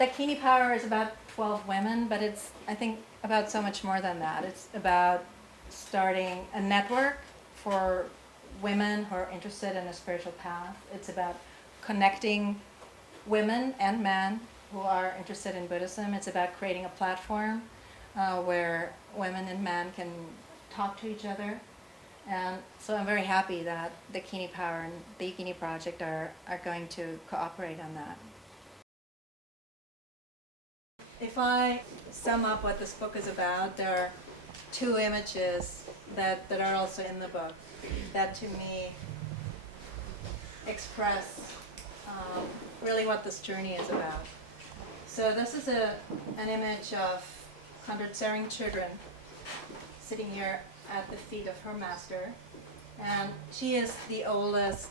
Dakini Power is about 12 women, but it's, I think, about so much more than that. It's about starting a network for women who are interested in a spiritual path. It's about connecting women and men who are interested in Buddhism. It's about creating a platform where women and men can talk to each other. And so I'm very happy that the Kini Power and the Kini Project are going to cooperate on that. If I sum up what this book is about, there are two images that are also in the book that to me express really what this journey is about. So this is an image of 100 Tsaring children sitting here at the feet of her master, and she is the oldest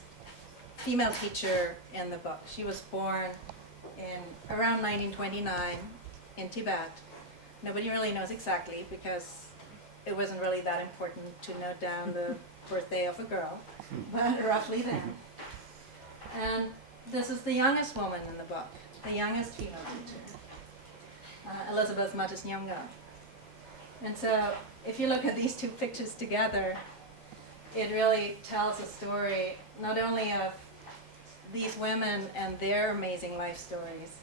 female teacher in the book. She was born in around 1929 in Tibet. Nobody really knows exactly because it wasn't really that important to note down the birthday of a girl, but roughly then. And this is the youngest woman in the book, the youngest female teacher, Elizabeth Matisnyonga. And so if you look at these two pictures together, it really tells a story not only of these women and their amazing life stories,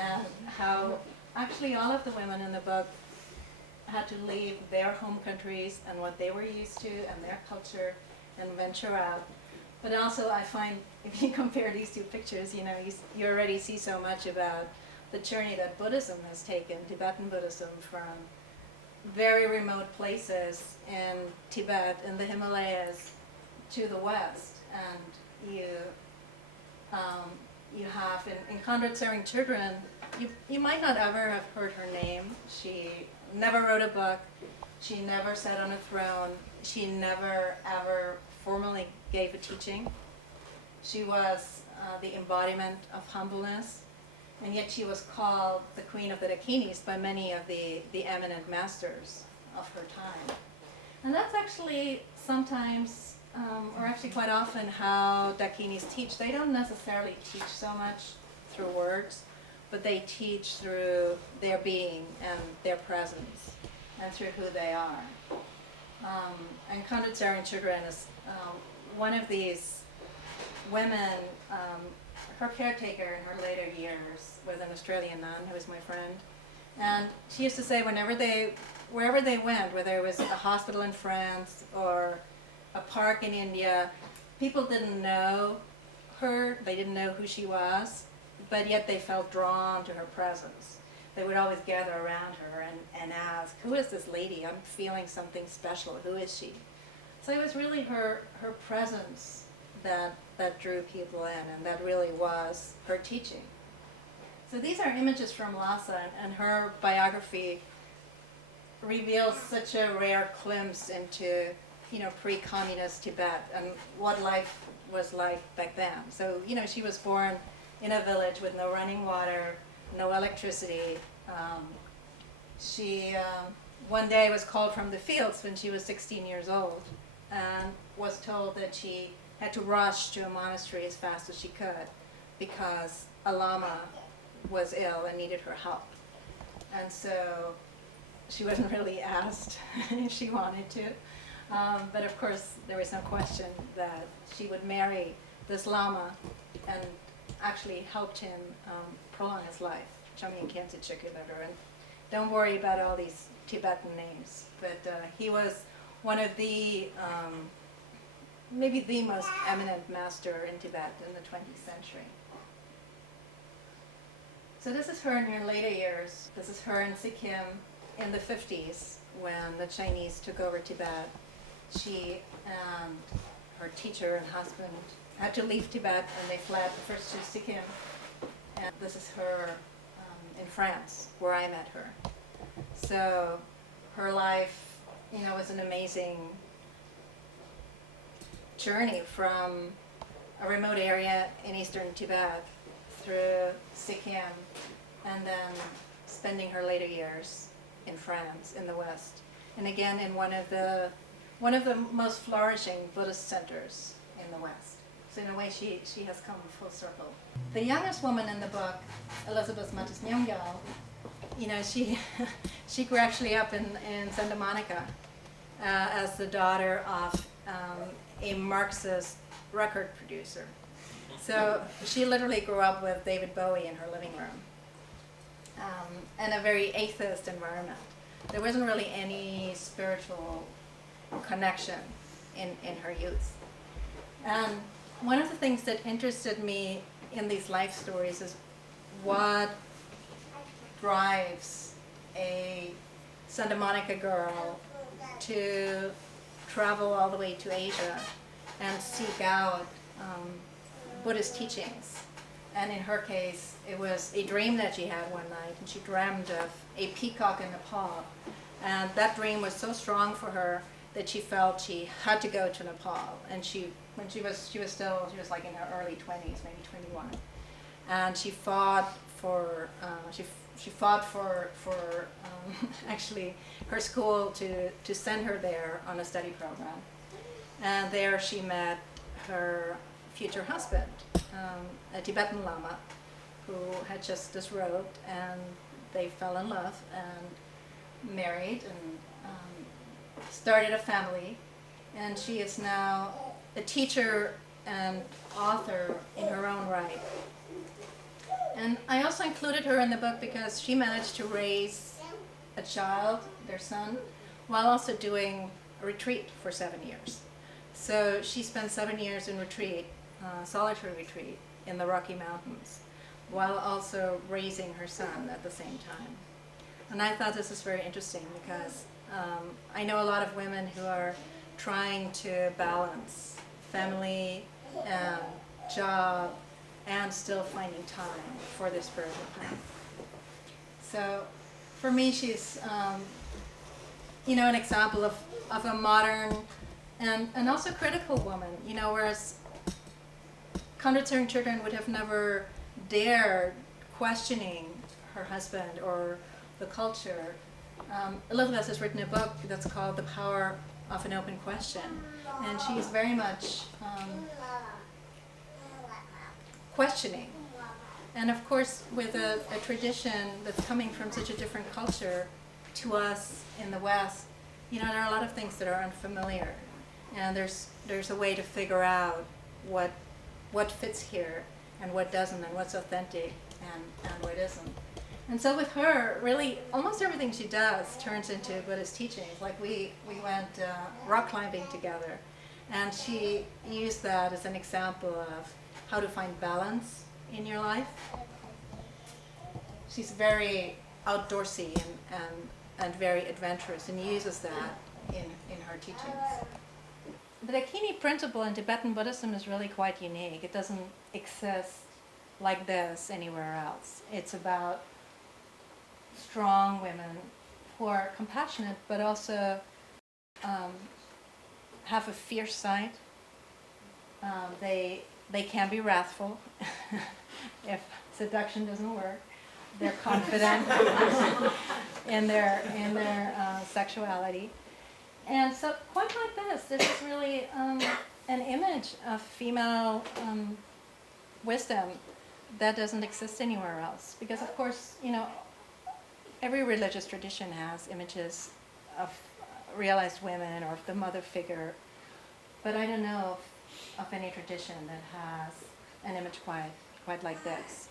and how actually all of the women in the book had to leave their home countries and what they were used to and their culture and venture out. But also I find if you compare these two pictures, you know, you already see so much about the journey that Buddhism has taken, Tibetan Buddhism, from very remote places in Tibet, in the Himalayas, to the West. And you have in Khandro Tsaring children, you might not ever have heard her name. She never wrote a book. She never sat on a throne. She never ever formally gave a teaching. She was the embodiment of humbleness, and yet she was called the Queen of the Dakinis by many of the eminent masters of her time. And that's actually sometimes, or actually quite often, how Dakinis teach. They don't necessarily teach so much through words, but they teach through their being and their presence and through who they are. And Khandro Tsaring children is one of these women. Her caretaker in her later years was an Australian nun who was my friend, and she used to say wherever they went, whether it was a hospital in France or a park in India, people didn't know her, they didn't know who she was, but yet they felt drawn to her presence. They would always gather around her and ask, who is this lady? I'm feeling something special. Who is she? So it was really her presence that drew people in, and that really was her teaching. So these are images from Lhasa, and her biography reveals such a rare glimpse into, you know, pre-communist Tibet and what life was like back then. So, you know, she was born in a village with no running water, no electricity. She one day was called from the fields when she was 16 years old and was told that she had to rush to a monastery as fast as she could because a lama was ill and needed her help. And so she wasn't really asked if she wanted to. But of course, there was no question that she would marry this lama and actually helped him prolong his life. And don't worry about all these Tibetan names, but he was one of the, maybe the most eminent master in Tibet in the 20th century. So this is her in her later years. This is her in Sikkim in the 50s when the Chinese took over Tibet. She and her teacher and husband had to leave Tibet and they fled first to Sikkim. And this is her in France, where I met her. So her life, you know, was an amazing journey from a remote area in eastern Tibet through Sikkim, and then spending her later years in France, in the West, and again in one of the most flourishing Buddhist centers in the West. So in a way, she has come full circle. The youngest woman in the book, Elizabeth Matis Nyong'o, you know, she grew actually up in Santa Monica as the daughter of a Marxist record producer. So she literally grew up with David Bowie in her living room, in a very atheist environment. There wasn't really any spiritual connection in her youth. And one of the things that interested me in these life stories is what drives a Santa Monica girl to travel all the way to Asia and seek out Buddhist teachings. And in her case, it was a dream that she had one night, and she dreamed of a peacock in Nepal. And that dream was so strong for her that she felt she had to go to Nepal. And when she was like in her early 20s, maybe 21. And she fought for actually her school to send her there on a study program. And there she met her future husband, a Tibetan Lama, who had just disrobed, and they fell in love and married and started a family. And she is now a teacher and author in her own right. And I also included her in the book because she managed to raise a child, their son, while also doing a retreat for 7 years. So she spent 7 years in retreat, solitary retreat in the Rocky Mountains, while also raising her son at the same time. And I thought this is very interesting because I know a lot of women who are trying to balance family and job and still finding time for their spiritual path. So for me, she's an example of a modern and also critical woman, whereas Khandro Tsaring children would have never dared questioning her husband or the culture. Elizabeth has written a book that's called The Power of an Open Question, and she's very much questioning. And of course, with a tradition that's coming from such a different culture to us in the West, there are a lot of things that are unfamiliar, and there's a way to figure out what fits here and what doesn't, and what's authentic and what isn't. And so with her, really, almost everything she does turns into Buddhist teachings. Like we went rock climbing together, and she used that as an example of how to find balance in your life. She's very outdoorsy and very adventurous, and uses that in her teachings. The Dakini principle in Tibetan Buddhism is really quite unique. It doesn't exist like this anywhere else. It's about strong women who are compassionate, but also have a fierce side. They can be wrathful if seduction doesn't work. They're confident in their sexuality. And so quite like this is really an image of female wisdom that doesn't exist anywhere else. Because of course, every religious tradition has images of realized women or of the mother figure, but I don't know of any tradition that has an image quite like this.